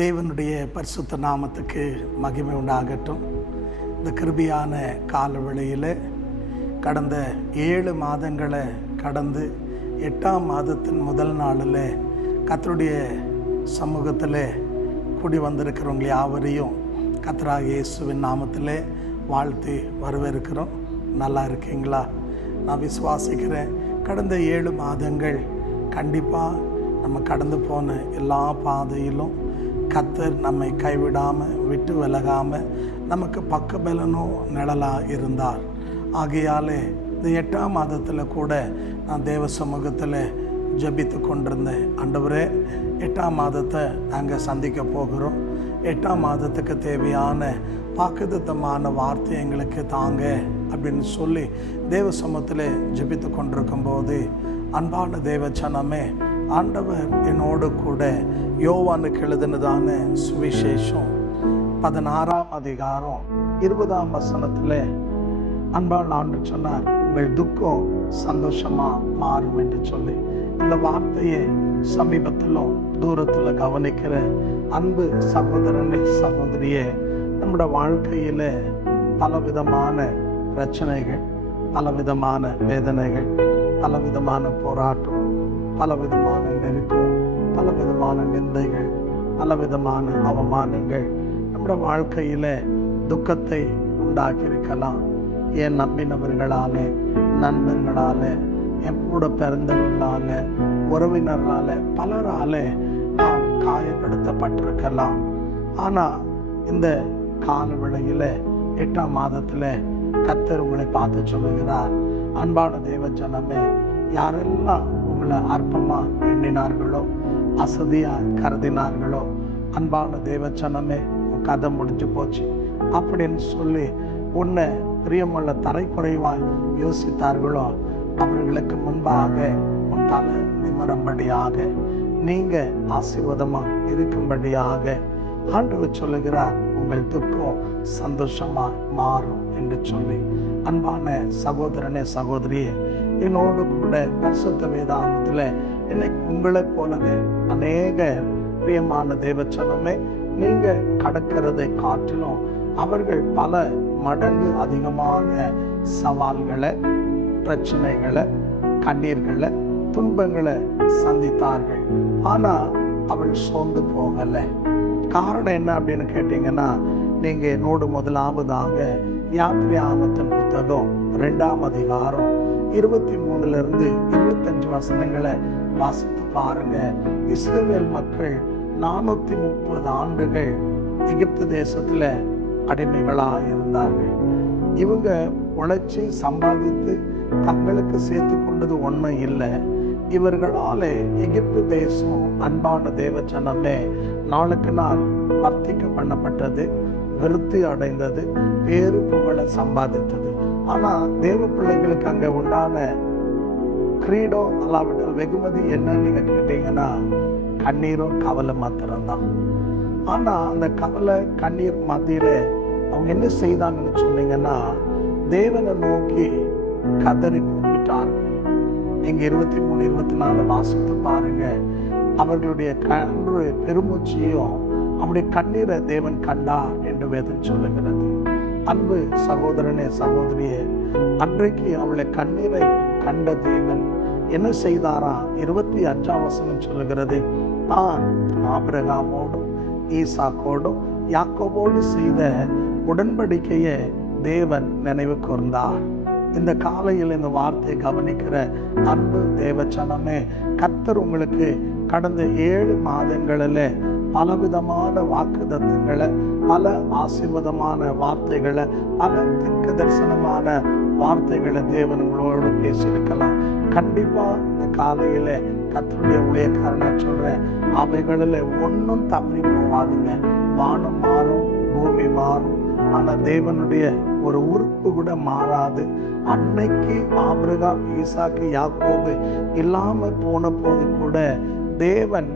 தேவனுடைய பரிசுத்த நாமத்துக்கு மகிமை உண்டாகட்டும். இந்த கிருபையான காலவெளியில் கடந்த 7 மாதங்களை கடந்து 8ஆம் மாதத்தின் முதல் நாளில் கர்த்தருடைய சமூகத்தில் கூடி வந்திருக்கிறவங்க யாவரையும் கர்த்தராகிய இயேசுவின் நாமத்தில் வாழ்த்து வரவேற்கிறோம். நல்லா இருக்கீங்களா? நான் விசுவாசிக்கிறேன். கடந்த 7 மாதங்கள் கண்டிப்பாக நம்ம கடந்து போன எல்லா பாதையிலும் கர்த்தர் நம்மை கைவிடாமல் விட்டு விலகாமல் நமக்கு பக்கபலனும் நிழலாக இருந்தார். ஆகையாலே இந்த 8ஆம் மாதத்தில் கூட நான் தேவ சமூகத்தில் ஜெபித்து கொண்டிருந்தேன். ஆண்டவரே, 8ஆம் மாதத்தை நாங்கள் சந்திக்க போகிறோம். 8ஆம் மாதத்துக்கு தேவையான வாக்குத்தத்தமான வார்த்தை எங்களுக்கு தாங்க அப்படின்னு சொல்லி தேவ சமூகத்தில் ஜெபித்து கொண்டிருக்கும்போது, அன்பான தேவச்சனமே, ஆண்டவர் என்னோடு கூட யோவானுக்கு எழுதினதான சுவிசேஷம் 16ஆம் அதிகாரம் 20ஆம் வசனத்தில் அன்பான ஆண்டவர் சொன்னார், உங்கள் துக்கம் சந்தோஷமா மாறும் என்று சொல்லி. இந்த வார்த்தையை சமீபத்திலும் தூரத்தில் கவனிக்கிற அன்பு சகோதரனே சகோதரியே, நம்முடைய வாழ்க்கையில் பலவிதமான பிரச்சனைகள், பலவிதமான வேதனைகள், பலவிதமான போராட்டம், பலவிதமான நெருக்கம், பலவிதமான நிந்தைகள், பலவிதமான அவமானங்கள் நம்முடைய வாழ்க்கையில் துக்கத்தை உண்டாக்கியிருக்கலாம். என் நம்பினவர்களால, நண்பர்களால, என் கூட பிறந்தவர்களால, உறவினர்களால, பலரால நாம் காயப்படுத்தப்பட்டிருக்கலாம். ஆனால் இந்த காலவேளையில் 8ஆம் மாதத்தில் கர்த்தர் உங்களை பார்த்து சொல்லுகிறார், அன்பான தேவ ஜனமே, யாரெல்லாம் உங்களை அற்பமாக எண்ணினார்களோ, அசதியாக கருதினார்களோ, அன்பான தேவச்சனமே, உன் கதை முடிஞ்சு போச்சு அப்படின்னு சொல்லி உன்னை பிரியமுள்ள தரைக்குறைவாய் யோசித்தார்களோ, அவர்களுக்கு முன்பாக உன் தலை நிமிரும்படியாக, நீங்க ஆசீர்வாதமாக இருக்கும்படியாக ஆண்டவர் சொல்லுகிறார், உங்கள் துக்கம் சந்தோஷமா மாறும் என்று சொல்லி. அன்பான சகோதரனே சகோதரியே, என்னோடு கூட பரிசுத்த வேதாகமத்தில் இன்னைக்கு உங்களை போலவே அநேக பிரியமான தேவச்சனமே, நீங்க கடக்கிறதை காட்டிலும் அவர்கள் பல மடங்கு அதிகமான சவால்களை, பிரச்சனைகளை, கண்ணீர்களை, துன்பங்களை சந்தித்தார்கள். ஆனா அவள் சோர்ந்து போகலை. காரணம் என்ன அப்படின்னு கேட்டீங்கன்னா, நீங்க என்னோடு முதலாவதாக யாத்திராகமத்தின் புத்தகம் 2ஆம் அதிகாரம் 23 25 வசனங்களை வாசித்து பாருங்க. இஸ்ரவேல் மக்கள் 430 ஆண்டுகள் எகிப்து தேசத்துல அடிமைகளாக இருந்தார்கள். இவங்க உழைச்சி சம்பாதித்து தங்களுக்கு சேர்த்து கொண்டது ஒன்றும் இல்லை. இவர்களால எகிப்து தேசம், அன்பான தேவச்சனமே, நாளுக்கு நாள் வர்த்திக்க விருத்தி அடைந்தது, பேரு புகழ சம்பாதித்தது. ஆனா தேவ பிள்ளைகளுக்கு அங்க உண்டான கிரீடம் அல்லாவிட்டால் வெகுமதி என்னன்னு நீங்க கேட்டீங்கன்னா, கண்ணீரும் கவலை மாத்திரம்தான். ஆனா அந்த கவலை கண்ணீர் மத்தியில அவங்க என்ன செய்தாங்கன்னு சொன்னீங்கன்னா, தேவனை நோக்கி கதறி கூப்பிட்டார்கள். நீங்க 23 24 வாசித்து பாருங்க. அவர்களுடைய கன்று பெருமூச்சியும் அவருடைய கண்ணீரை தேவன் கண்டார் என்று வேதம் சொல்லுகிறது. அன்பு சகோதரனே சகோதரியே, அன்றைக்கு அவளை கண்ணீரை கண்ட தேவன் என்ன செய்தாரா? 25ஆம் வசனம் சொல்லுகிறது, தான் ஆபிரகாமோடும் ஈசாக்கோடும் யாக்கோபோடு செய்த உடன்படிக்கையை தேவன் நினைவு கூர்ந்தார். இந்த காலையில் இந்த வார்த்தையை கவனிக்கிற அன்பு தேவச்சனமே, கர்த்தர் உங்களுக்கு கடந்த 7 மாதங்களில் பலவிதமான வாக்குத்தத்தங்களை, பல ஆசீர்வாதமான வார்த்தைகளை, பல தீர்க்க தரிசனமான வார்த்தைகளை தேவன் உங்களோடு பேசியிருக்கலாம். கண்டிப்பா இந்த காலையில கர்த்தருடைய ஊழியக்காரனா சொல்றேன், அவைகளில் ஒன்றும் தவறி போவாதுங்க. வானம் மாறும், பூமி மாறும், ஆனா தேவனுடைய ஒரு உறுப்பு கூட மாறாது. அன்னைக்கு ஆபிரகாம், ஈசாக்கு, யாக்கோபு இல்லாம போன போது கூட தேவன்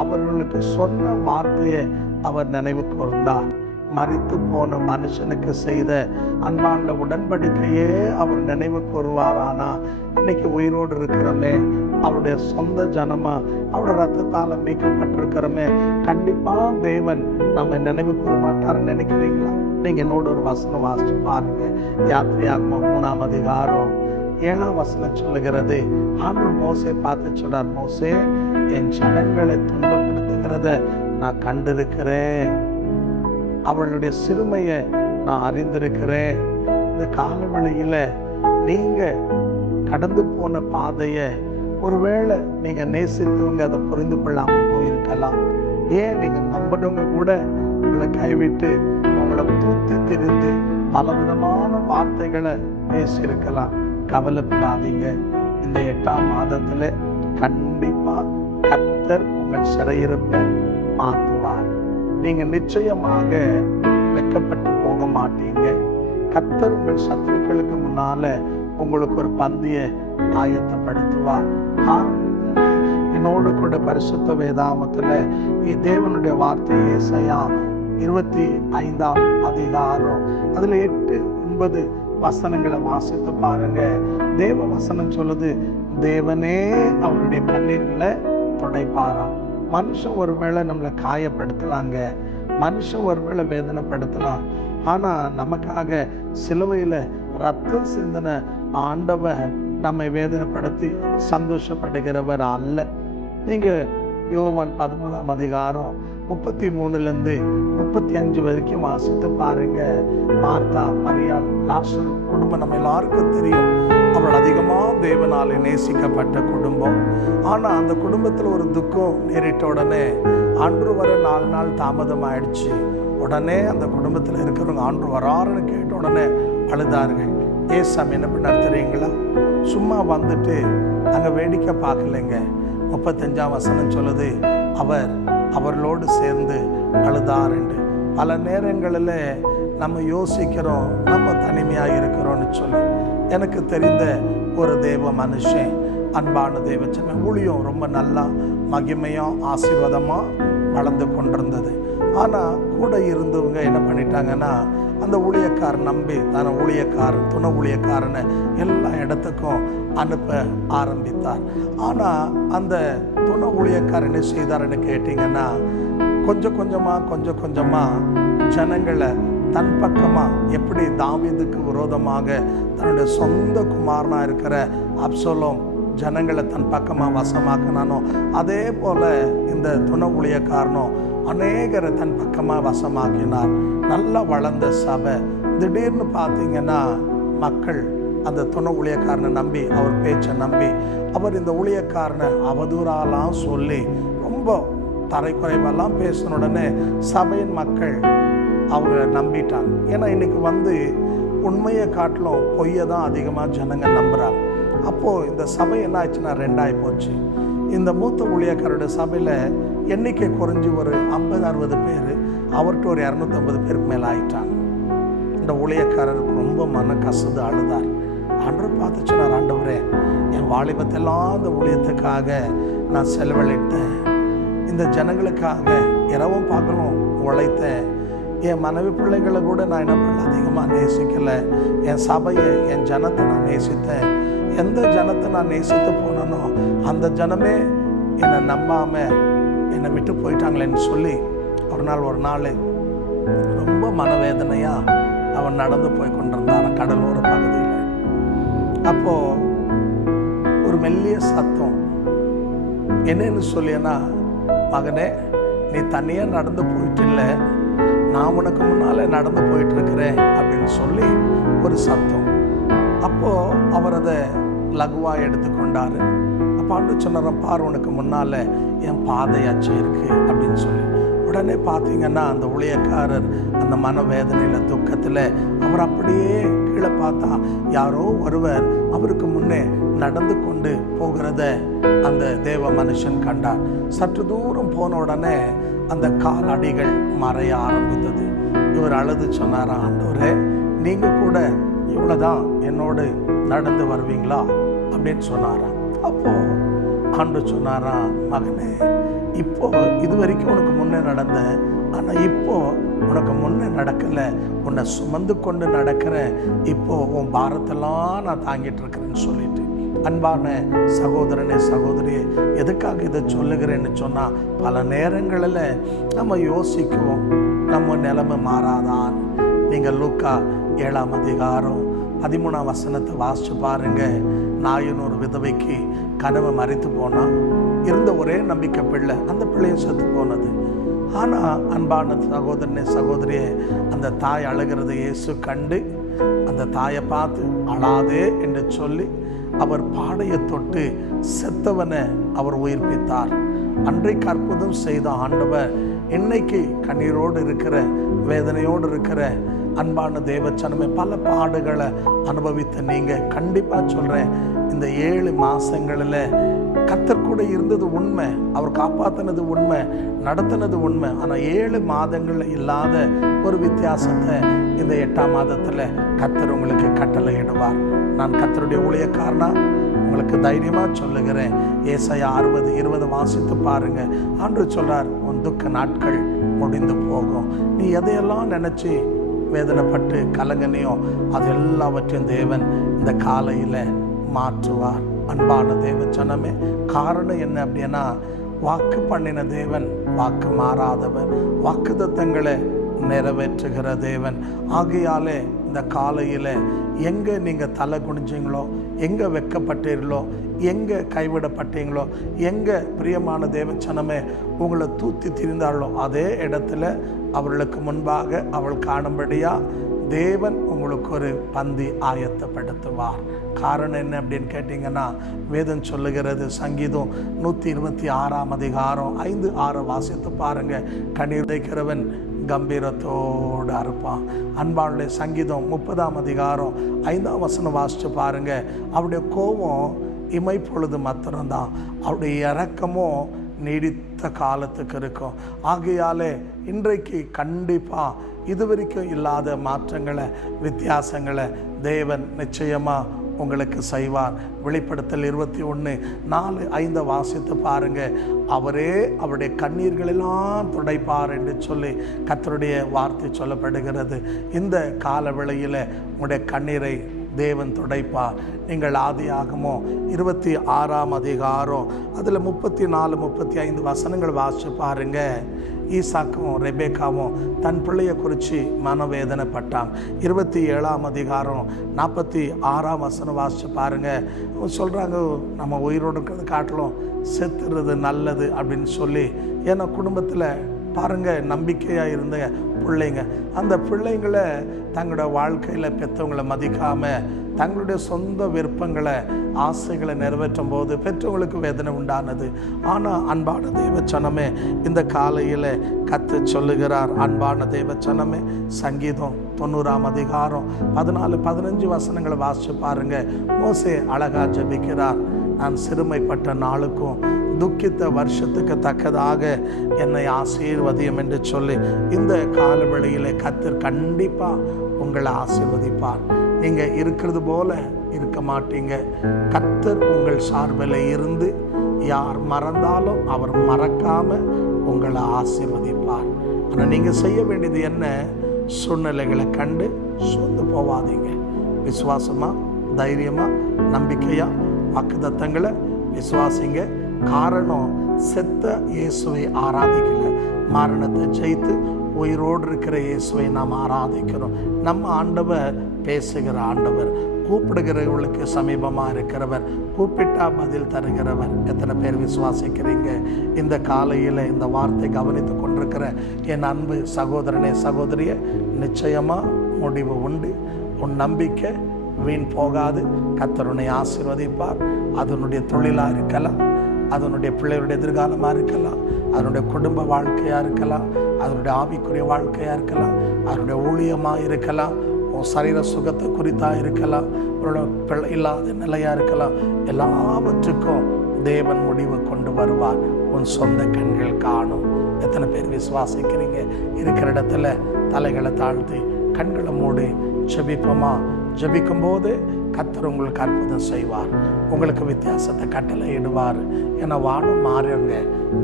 அவர்களுக்கு சொன்ன வார்த்தையை அவர் நினைவு கூர்ந்தார். மரித்து போன மனுஷனுக்கு செய்த அன்பான உடன்படிக்கையே அவர் நினைவு கூறுவாரானா, இன்னைக்கு உயிரோடு இருக்கிறோமே, அவருடைய சொந்த ஜனமா, அவருடைய ரத்தத்தால மீட்கப்பட்டிருக்கிறோமே, கண்டிப்பா தேவன் நம்ம நினைவு கூற மாட்டாருன்னு நினைக்கிறீங்களா? நீங்க என்னோட ஒரு வசனம் வாசிச்சு பாருங்க. யாத்திரையாகமம் 3ஆம் அதிகாரம் 7ஆம் வசனம் சொல்லுகிறது, ஆண்டவர் மோசே பார்த்து சொல்றார், மோசே, என் ஜனங்களை துன்பப்படுத்துகிறத நான் கண்டிருக்கிறேன், அவளுடைய சிறுமையை நான் அறிந்திருக்கிறேன். இந்த காலவெளியில நீங்க கடந்து போன பாதைய ஒருவேளை நீங்க நேசித்தவங்க அதை புரிந்து கொள்ளாம போயிருக்கலாம். ஏன் நீங்க நம்பனவங்க கூட உங்களை கைவிட்டு உங்களை தூத்தி திரிந்து பலவிதமான வார்த்தைகளை பேசியிருக்கலாம். கவலைப்படாதீங்க. இந்த 8ஆம் மாதத்துல கண்டிப்பா கர்த்தர் உங்கள் சிறையிருப்பை மாற்றுவார். நீங்க நிச்சயமாக வெட்கப்பட்டு போக மாட்டீங்க. கர்த்தர் உங்கள் சத்துருக்களுக்கு முன்னால உங்களுக்கு ஒரு பந்திய ஆயத்தப்படுத்துவார். என்னோடு கூட பரிசுத்த வேதாகமத்துல தேவனுடைய வார்த்தை ஏசாயா 25ஆம் அதிகாரம் அதுல 8, 9 வசனங்களை வாசித்து பாருங்க. தேவ வசனம் சொல்லுது, தேவனே அவருடைய கண்ணீர்களை துடைப்பாராம். மனுஷன் ஒருவேளை நம்மளை காயப்படுத்தலாங்க, மனுஷன் ஒருவேளை வேதனைப்படுத்தலாம். ஆனா நமக்காக சிலுவையில ரத்தம் சிந்தின ஆண்டவர் நம்மை வேதனைப்படுத்தி சந்தோஷப்படுகிறவர் அல்ல. நீங்க யோவான் 13ஆம் அதிகாரம் 33 35 வரைக்கும் வாசித்து பாருங்க. மார்த்தா, மரியாள், லாசரு குடும்பம் நம்ம எல்லாருக்கும் தெரியும். அவள் அதிகமா தேவனாலே நேசிக்கப்பட்ட குடும்பம். ஆனா அந்த குடும்பத்துல ஒரு துக்கம் நேரிட்ட உடனே ஆண்டு வர 4 நாள் தாமதம் ஆயிடுச்சு. உடனே அந்த குடும்பத்துல இருக்கிறவங்க ஆண்டு வராருன்னு கேட்ட உடனே அழுதார்கள். ஏசாமி என்ன பண்ணார் தெரியுங்களா? சும்மா வந்துட்டு அங்க வேடிக்கை பார்க்கலைங்க. 35ஆம் வசனம் சொல்லுது, அவர் அவர்களோடு சேர்ந்து அழுதார் என்று. பல நேரங்களில் நம்ம யோசிக்கிறோம் நம்ம தனிமையாக இருக்கிறோம்னு சொல்லி. எனக்கு தெரிந்த ஒரு தேவ மனுஷன், அன்பான தேவச்சன ஊழியம் ரொம்ப நல்லா மகிமையாக ஆசீர்வாதமாக வளர்ந்து கொண்டிருந்தது. ஆனால் கூட இருந்தவங்க என்ன பண்ணிட்டாங்கன்னா, அந்த ஊழியக்காரன் நம்பி தன ஊழியக்காரன், துணை ஊழியக்காரனை எல்லா இடத்துக்கும் அனுப்ப ஆரம்பித்தார். ஆனால் அந்த துணை ஊழியக்காரன் என்ன செய்தார்ன்னு கேட்டிங்கன்னா, கொஞ்சம் கொஞ்சமாக ஜனங்களை தன் பக்கமாக, எப்படி தாவீதுக்கு விரோதமாக தன்னுடைய சொந்த குமாரனாக இருக்கிற அப்சலோம் ஜனங்களை தன் பக்கமாக வசமாக்கினானோ, அதே போல் இந்த துணை ஊழியக்காரனும் அநேகரை தன் பக்கமாக வசமாக்கினார். நல்லா வளர்ந்த சபை. திடீர்னு பார்த்தீங்கன்னா மக்கள் அந்த துணை ஊழியக்காரனை நம்பி, அவர் பேச்சை நம்பி, அவர் இந்த ஊழியக்காரனை அவதூறாலாம் சொல்லி ரொம்ப தரைக்குறைவெல்லாம் பேசின உடனே சபையின் மக்கள் அவங்க நம்பிட்டாங்க. ஏன்னா இன்னைக்கு உண்மையை காட்டிலும் பொய்யை தான் அதிகமாக ஜனங்க நம்புகிறாங்க. அப்போது இந்த சபை என்ன ஆச்சுன்னா 2 போச்சு. இந்த மூத்த ஊழியக்காரோட சபையில் எண்ணிக்கை குறைஞ்சி ஒரு 50-60 பேர், அவர்கிட்ட ஒரு 250 பேருக்கு மேலே ஆயிட்டாங்க. இந்த ஊழியக்காரருக்கு ரொம்ப மன கசந்து அழுதார். ஆண்டவர் பார்த்து சொன்னார், ஆண்டவரே, என் வாலிபத்தெல்லாம் இந்த ஊழியத்துக்காக நான் செலவழித்தேன், இந்த ஜனங்களுக்காக இரவும் பகலும் உழைத்தேன், என் மனைவி பிள்ளைகளை கூட நான் என்ன பண்ணல, அதிகமாக நேசிக்கலை, என் சபையை, என் ஜனத்தை நான் நேசித்தேன். எந்த ஜனத்தை நான் நேசித்து போனனோ அந்த ஜனமே என்னை நம்பாமல் என்னை விட்டு போயிட்டாங்களேன்னு சொல்லி ஒரு நாள் ரொம்ப மனவேதனையாக அவன் நடந்து போய் கொண்டிருந்தான் கடலோர பகுதியில். அப்போது ஒரு மெல்லிய சத்தம் என்னன்னு சொல்லியன்னா, மகனே, நீ தனியாக நடந்து போயிட்டு இல்லை, நான் உனக்கு முன்னால் நடந்து போயிட்டுருக்கிறேன் அப்படின்னு சொல்லி ஒரு சத்தம். அப்போது அவர் அதை லகுவாக எடுத்துக்கொண்டார். அப்போ ஆண்டவர் சொன்னார், பார், உனக்கு முன்னால் என் பாதையாச்சு இருக்குது அப்படின்னு சொல்லி. உடனே பார்த்தீங்கன்னா அந்த ஊழியக்காரர் அந்த மனவேதனையில் துக்கத்தில் அவர் அப்படியே கீழே பார்த்தா யாரோ ஒருவர் அவருக்கு முன்னே நடந்து கொண்டு போகிறத அந்த தேவ மனுஷன் கண்டார். சற்று தூரம் போன உடனே அந்த கால் அடிகள் மறைய ஆரம்பித்தது. இவர் அழுது சொன்னாரா, ஆண்டவரே, நீங்கள் கூட இவ்வளோதான் என்னோடு நடந்து வருவீங்களா அப்படின்னு சொன்னாராம். அப்போ ஆண்டவர் சொன்னாரா, மகனே, இப்போ இது வரைக்கும் உனக்கு முன்னே நடந்த, ஆனால் இப்போ உனக்கு முன்னே நடக்கலை, உன்னை சுமந்து கொண்டு நடக்கிறேன், இப்போ உன் பாரத்தெல்லாம் நான் தாங்கிட்டு இருக்கிறேன்னு சொல்லிட்டு. அன்பான சகோதரனே சகோதரியே, எதுக்காக இதை சொல்லுகிறேன்னு சொன்னால், பல நேரங்களில் நம்ம யோசிக்குவோம் நம்ம நிலைமை மாறாதான். நீங்கள் லூக்கா 7ஆம் அதிகாரம் 13ஆம் வசனத்தை வாசிச்சு பாருங்க. நாயின் ஒரு விதவைக்கு கனவு மறித்து போனால் இருந்த ஒரே நம்பிக்கை பிள்ளை, அந்த பிள்ளையும் செத்து போனது. ஆனால் அன்பான சகோதரனே சகோதரியே, அந்த தாய் அழுகிறத இயேசு கண்டு அந்த தாயை பார்த்து அழாதே என்று சொல்லி அவர் பாடையை தொட்டு செத்தவனை அவர் உயிர்ப்பித்தார். அன்றைக்கு அற்புதம் செய்த ஆண்டவர் இன்னைக்கு கண்ணீரோடு இருக்கிற, வேதனையோடு இருக்கிற அன்பான தேவச்சனமே, பல பாடுகளை அனுபவித்த நீங்கள் கண்டிப்பாக சொல்கிறேன், இந்த 7 மாதங்களில் கர்த்தர் கூட இருந்தது உண்மை, அவர் காப்பாற்றினது உண்மை, நடத்தினது உண்மை. ஆனால் 7 மாதங்களில் இல்லாத ஒரு வித்தியாசத்தை இந்த 8ஆம் மாதத்தில் கர்த்தர் உங்களுக்கு கட்டளையிடுவார். நான் கர்த்தருடைய ஊழியக்காரனா உங்களுக்கு தைரியமாக சொல்லுகிறேன். ஏசாயா 60:20 வாசித்து பாருங்க. ஆண்டவர் சொல்றார், உன் துக்க நாட்கள் முடிந்து போகும். நீ எதையெல்லாம் நினச்சி வேதனைப்பட்டு கலங்கனையோ அது எல்லாவற்றையும் தேவன் இந்த காலையில் மாற்றுவார். அன்பான தேவச்சனமே, காரணம் என்ன அப்படின்னா, வாக்கு பண்ணின தேவன் வாக்கு மாறாதவர், வாக்குத்தத்தங்களை நிறைவேற்றுகிற தேவன். ஆகையாலே இந்த காலையில் எங்கே நீங்கள் தலை குனிஞ்சிங்களோ, எங்கே வெட்கப்பட்டீர்களோ, எங்கே கைவிடப்பட்டீங்களோ, எங்கே பிரியமான தேவச்சனமே உங்களை தூத்தி திரிந்தார்களோ, அதே இடத்துல அவர்களுக்கு முன்பாக அவள் காணும்படியா தேவன் உங்களுக்கு ஒரு பந்தி ஆயத்தப்படுத்துவார். காரணம் என்ன அப்படின்னு கேட்டிங்கன்னா, வேதம் சொல்லுகிறது, சங்கீதம் 126ஆம் அதிகாரம் 5-6 வாசித்து பாருங்க. கண்ணீர் உடைக்கிறவன் கம்பீரத்தோடு அறுப்பான். அன்பாளுடைய சங்கீதம் 30ஆம் அதிகாரம் 5ஆம் வசனம் வாசித்து பாருங்க. அவருடைய கோபம் இமைப்பொழுது மாத்திரம்தான், அவருடைய இரக்கமும் நீடித்த காலத்துக்கு இருக்கும். ஆகையாலே இன்றைக்கு கண்டிப்பாக இதுவரைக்கும் இல்லாத மாற்றங்களை, வித்தியாசங்களை தேவன் நிச்சயமாக உங்களுக்கு செய்வார். வெளிப்படுத்தல் 21:4-5 வாசித்து பாருங்க. அவரே அவருடைய கண்ணீர்களெல்லாம் துடைப்பார் என்று சொல்லி கர்த்தருடைய வார்த்தை சொல்லப்படுகிறது. இந்த கால வேளையில் உங்களுடைய கண்ணீரை தேவன் துடைப்பார். நீங்கள் ஆதியாகமோ 26ஆம் அதிகாரம் அதில் 34-35 வசனங்கள் வாசிச்சு பாருங்க. ஈசாக்கும் ரெபேக்காவும் தன் பிள்ளையை குறித்து மனவேதனைப்பட்டான். 27ஆம் அதிகாரம் 46ஆம் வசனம் வாசிச்சு பாருங்க. சொல்கிறாங்க, நம்ம உயிரோடு இருக்கிறது காட்டிலும் செத்துறது நல்லது அப்படின்னு சொல்லி. ஏன்னா குடும்பத்தில் பாருங்கள், நம்பிக்கையாக இருந்த பிள்ளைங்க, அந்த பிள்ளைங்களை தங்களோட வாழ்க்கையில் பெற்றவங்களை மதிக்காமல் தங்களுடைய சொந்த விருப்பங்களை, ஆசைகளை நிறைவேற்றும் போது பெற்றவங்களுக்கு வேதனை உண்டானது. ஆனால் அன்பான தேவச்சனமே, இந்த காலையில் கர்த்தர் சொல்லுகிறார், அன்பான தேவச்சனமே, சங்கீதம் 90ஆம் அதிகாரம் 14-15 வசனங்களை வாசிச்சு பாருங்க. மோசே அழகா ஜெபிக்கிறார், நான் சிறுமைப்பட்ட நாளுக்கும் துக்கித்த வருஷத்துக்கு தக்கதாக என்னை ஆசீர்வதியும் என்று சொல்லி. இந்த காலவெளியில் கர்த்தர் கண்டிப்பாக உங்களை ஆசீர்வதிப்பார். நீங்கள் இருக்கிறது போல இருக்க மாட்டீங்க. கர்த்தர் உங்கள் சார்பில் இருந்து யார் மறந்தாலும் அவர் மறக்காமல் உங்களை ஆசீர்வதிப்பார். ஆனால் நீங்கள் செய்ய வேண்டியது என்ன? சூழ்நிலைகளை கண்டு சோர்ந்து போவாதீங்க. விசுவாசமாக, தைரியமாக, நம்பிக்கையாக வாக்குத்தத்தங்களை விசுவாசிங்க. காரணம், செத்த இயேசுவை ஆராதிக்கல, மரணத்தை ஜெயித்து உயிரோடு இருக்கிற இயேசுவை நாம் ஆராதிக்கிறோம். நம்ம ஆண்டவர் பேசுகிற ஆண்டவர், கூப்பிடுகிறவர்களுக்கு சமீபமாக இருக்கிறவர், கூப்பிட்டா பதில் தருகிறவர். எத்தனை பேர் விசுவாசிக்கிறீங்க? இந்த காலையில் இந்த வார்த்தை கவனித்து கொண்டிருக்கிற என் அன்பு சகோதரனே சகோதரியே, நிச்சயமாக முடிவு உண்டு. உன் நம்பிக்கை வீண் போகாது. கர்த்தர் உன்னை ஆசீர்வதிப்பார். அதனுடைய தொழிலாக இருக்கலாம், அதனுடைய பிள்ளைகளுடைய எதிர்காலமாக இருக்கலாம், அதனுடைய குடும்ப வாழ்க்கையாக இருக்கலாம், அதனுடைய ஆவிக்குரிய வாழ்க்கையாக இருக்கலாம், அதனுடைய ஊழியமாக இருக்கலாம், உன் சரீர சுகத்தை குறித்தாக இருக்கலாம், பிள்ளை இல்லாத நிலையாக இருக்கலாம். எல்லாவற்றுக்கும் தேவன் முடிவு கொண்டு வருவார். உன் சொந்த கண்கள் காணும். எத்தனை பேர் விசுவாசிக்கிறீங்க? இருக்கிற இடத்துல தலைகளை தாழ்த்தி கண்களை மூடி ஜெபிப்போமா? ஜெபிக்கும் போது கர்த்தர் உங்களுக்கு அற்புதம் செய்வார். உங்களுக்கு வித்தியாசத்தை கட்டளையிடுவார். ஏன்னா வானம் மாறுங்க,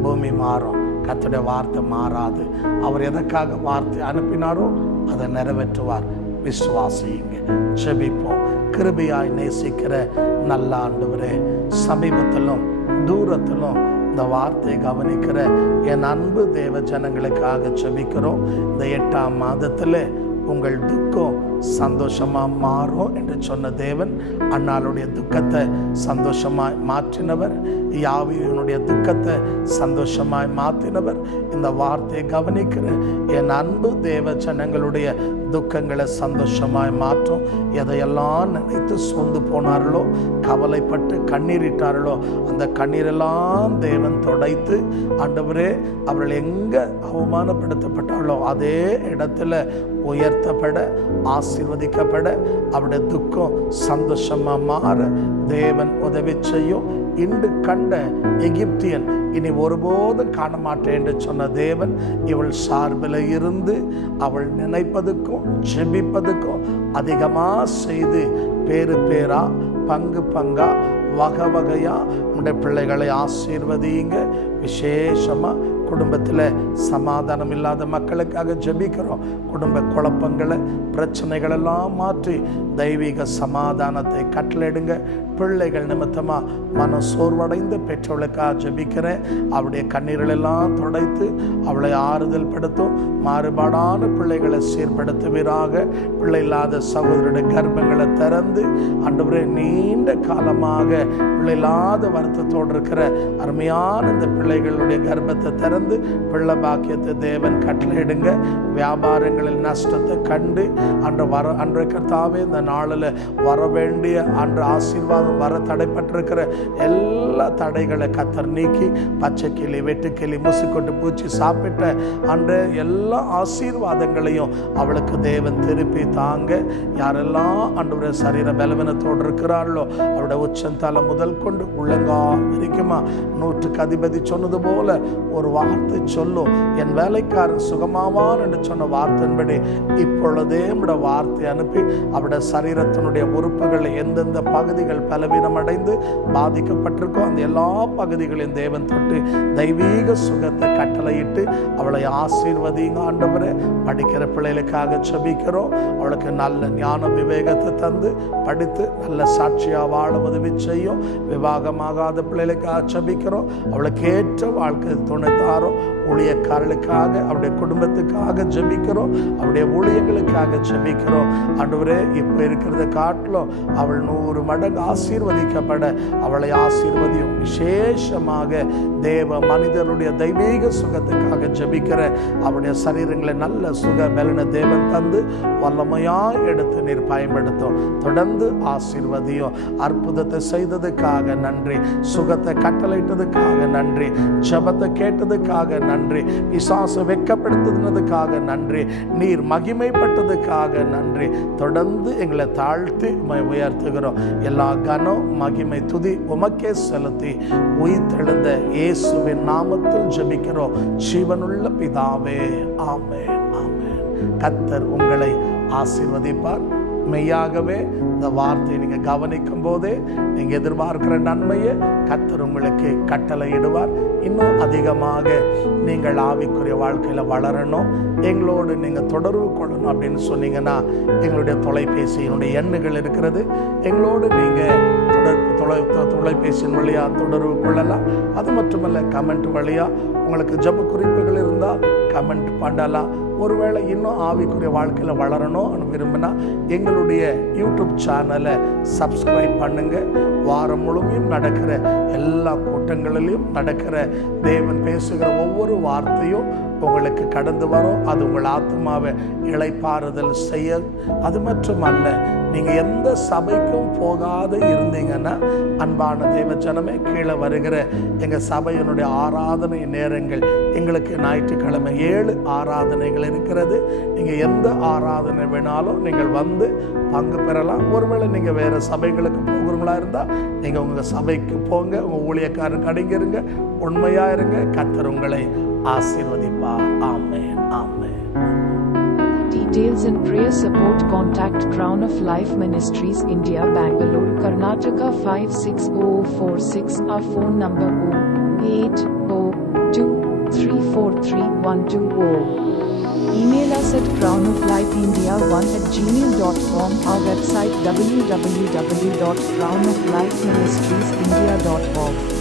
பூமி மாறும், கர்த்தருடைய வார்த்தை மாறாது. அவர் எதற்காக வார்த்தை அனுப்பினாரோ அதை நிறைவேற்றுவார். விசுவாசியுங்க. ஜெபிப்போம். கிருபையாய் நேசிக்கிற நல்ல ஆண்டவரே, சமீபத்திலும் தூரத்திலும் இந்த வார்த்தையை கவனிக்கிற என் அன்பு தேவ ஜனங்களுக்காக ஜெபிக்கிறோம். இந்த 8ஆம் மாதத்தில் உங்கள் துக்கம் சந்தோஷமாக மாறும் என்று சொன்ன தேவன் அன்னாளுடைய துக்கத்தை சந்தோஷமாய் மாற்றினவர். யாவீனுடைய துக்கத்தை சந்தோஷமாய் மாற்றினவர். இந்த வார்த்தையை கவனிக்கிற என் அன்பு தேவ ஜனங்களுடைய துக்கங்களை சந்தோஷமாய் மாற்றும். எதையெல்லாம் நினைத்து சோர்ந்து போனார்களோ, கவலைப்பட்டு கண்ணீரிட்டார்களோ, அந்த கண்ணீரெல்லாம் தேவன் துடைத்து, ஆண்டவரே அவர்கள் எங்கே அவமானப்படுத்தப்பட்டார்களோ அதே இடத்துல உயர்த்தப்பட, ஆசீர்வதிக்கப்பட, அவருடைய துக்கம் சந்தோஷமாக மாற தேவன் உதவி செய்யும். இன்று கண்ட எகிப்தியன் இனி ஒருபோதும் காண மாட்டேன் என்று சொன்ன தேவன் இவள் சார்பில் இருந்து அவள் நினைப்பதுக்கும் ஜெபிப்பதுக்கும் அதிகமாக செய்து பேரு பேரா, பங்கு பங்கா, வகை வகையா உடைய பிள்ளைகளை ஆசீர்வதிங்க. விசேஷமாக குடும்பத்தில் சமாதானம் இல்லாத மக்களுக்காக ஜெபிக்கிறோம். குடும்ப குழப்பங்களை, பிரச்சனைகளெல்லாம் மாற்றி தெய்வீக சமாதானத்தை கட்டளையிடுங்க. பிள்ளைகள் நிமித்தமாக மன சோர்வடைந்த பெற்றோர்களுக்காக ஜெபிக்கிறேன். அவருடைய கண்ணீர்களெல்லாம் துடைத்து அவளை ஆறுதல் படுத்தும். மாறுபாடான பிள்ளைகளை சீர்படுத்துவீராக. பிள்ளை இல்லாத சகோதரருடைய கர்ப்பங்களை திறந்து, ஆண்டவரே நீண்ட காலமாக பிள்ளை இல்லாத வருத்தத்தோடு இருக்கிற அருமையான இந்த பிள்ளைகளுடைய கர்ப்பத்தை திறந்து பிள்ளை பாக்கியத்தை தேவன் கட்டளையிடுங்க. வியாபாரங்களில் நஷ்டத்தை கண்டு அன்று கர்த்தாவே இந்த நாளில் வர வேண்டிய அன்று ஆசீர்வாதம் வர தடைப்பட்டிருக்கிற எல்லா தடைகளை கர்த்தர் நீக்கி, பச்சை கிளி, வெட்டுக்கிளி, முசுக்கொண்டு பூச்சி சாப்பிட்ட அன்று எல்லா ஆசீர்வாதங்களையும் அவளுக்கு தேவன் திருப்பி தாங்க. யாரெல்லாம் அன்று சரீர பலவீனத்தோடு இருக்கிறார்களோ அவருடைய உச்சந்தால முதல் கொண்டு உள்ளங்கா இருக்குமா 100க்கு அதிபதி சொன்னது போல ஒரு வார்த்தை சொல்லும், என் வேலைக்காரன் சுகமாவான் என்று சொன்ன வார்த்தையின்படி இப்பொழுதே நம்முடைய வார்த்தை அனுப்பி அவருடைய சரீரத்தினுடைய உறுப்புகள் எந்தெந்த பகுதிகள் பலவீனம் அடைந்து பாதிக்கப்பட்டிருக்கோ அந்த எல்லா பகுதிகளையும் தேவன் தொட்டு தெய்வீக சுகத்தை கட்டளையிட்டு அவளை ஆசீர்வதிங்க. ஆண்டவரே, படிக்கிற பிள்ளைகளுக்காக ஜெபிக்கிறோம். அவளுக்கு நல்ல ஞான விவேகத்தை தந்து படித்து நல்ல சாட்சியாக வாழ உதவி செய்யும். விவாகமாகாத பிள்ளைகளுக்காக ஜெபிக்கிறோம். அவளுக்கு ஏற்ற வாழ்க்கை துணைத்தாரோ. ஊழியக்காரர்களுக்காக, அவருடைய குடும்பத்துக்காக ஜெபிக்கிறோம். அவருடைய ஊழியர்களுக்காக ஜெபிக்கிறோம். ஆண்டவரே, இப்போ இருக்கிறத காட்டிலும் அவள் 100 மடங்கு ஆசீர்வதிக்கப்பட அவளை ஆசீர்வதியும். விசேஷமாக தேவ மனிதருடைய தெய்வீக சுகத்துக்காக ஜெபிக்கிற அவருடைய சரீரங்களை நல்ல சுக பலன தேவன் தந்து வல்லமையாய் எடுத்து நீர் பயன்படுத்தும். தொடர்ந்து ஆசீர்வதியும். அற்புதத்தை செய்ததுக்காக நன்றி. சுகத்தை கட்டளையிட்டதுக்காக நன்றி. ஜெபத்தை கேட்டதுக்காக நன்றி. பிசாசை வெட்கப்படுத்தினதுக்காக நன்றி. நீர் மகிமைப்பட்டதுக்காக நன்றி. தொடர்ந்து எங்களை தாழ்த்தி உயர்த்துகிறோம். எல்லா கனம், மகிமை, துதி உமக்கே செலுத்தி உயிர்த்தெழுந்த இயேசுவின் நாமத்தில் ஜெபிக்கிறோம் ஜீவனுள்ள பிதாவே. ஆமென், ஆமென். கர்த்தர் உங்களை ஆசீர்வதிப்பார். மெய்யாகவே இந்த வார்த்தையை நீங்கள் கவனிக்கும் போதே நீங்கள் எதிர்பார்க்கிற நன்மையை கர்த்தர் உங்களுக்கு கட்டளையிடுவார். இன்னும் அதிகமாக நீங்கள் ஆவிக்குரிய வாழ்க்கையில் வளரணும், எங்களோடு நீங்கள் தொடர்பு கொள்ளணும் அப்படின்னு சொன்னீங்கன்னா எங்களுடைய தொலைபேசியினுடைய எண்ணுகள் இருக்கிறது. எங்களோடு நீங்கள் தொலைபேசியின் வழியாக தொடர்பு கொள்ளலாம். அது மட்டுமல்ல, கமெண்ட் வழியாக உங்களுக்கு ஜெப குறிப்புகள் இருந்தால் கமெண்ட் பண்ணலாம். ஒருவேளை இன்னும் ஆவிக்குரிய வாழ்க்கையில் வளரணும் விரும்பினா எங்களுடைய யூடியூப் சேனலை சப்ஸ்கிரைப் பண்ணுங்க. வாரம் முழுமையும் நடக்கிற எல்லா கூட்டங்களிலும் நடக்கிற தேவன் பேசுகிற ஒவ்வொரு வார்த்தையும் உங்களுக்கு கடந்து வரும். அது உங்கள் ஆத்மாவை இளைப்பாறுதல் செய்ய. அது மட்டுமல்ல, நீங்கள் எந்த சபைக்கும் போகாத இருந்தீங்கன்னா அன்பான தேவ ஜனமே, கீழே வருகிற எங்கள் சபையினுடைய ஆராதனை நேரங்கள் எங்களுக்கு ஞாயிற்றுக்கிழமை 7 ஆராதனைகள் இருக்கிறது. நீங்கள் எந்த ஆராதனை வேணாலும் நீங்கள் வந்து பங்கு பெறலாம். ஒருவேளை நீங்கள் வேறு சபைகளுக்கு போகிறவங்களா இருந்தால் நீங்கள் உங்கள் சபைக்கு போங்க. உங்கள் ஊழியக்காரருக்கு அடங்கிருங்க, உண்மையாக இருங்க. கர்த்தர் உங்களை ஆசீர்வதிப்பார். ஆமென், ஆமென். Details and prayer support contact Crown of Life Ministries India, Bangalore, Karnataka 56046. Our phone number 08020 94334120. Email us at crownoflifeindia1@gmail.com. Our website www.crownoflifeministriesindia.org.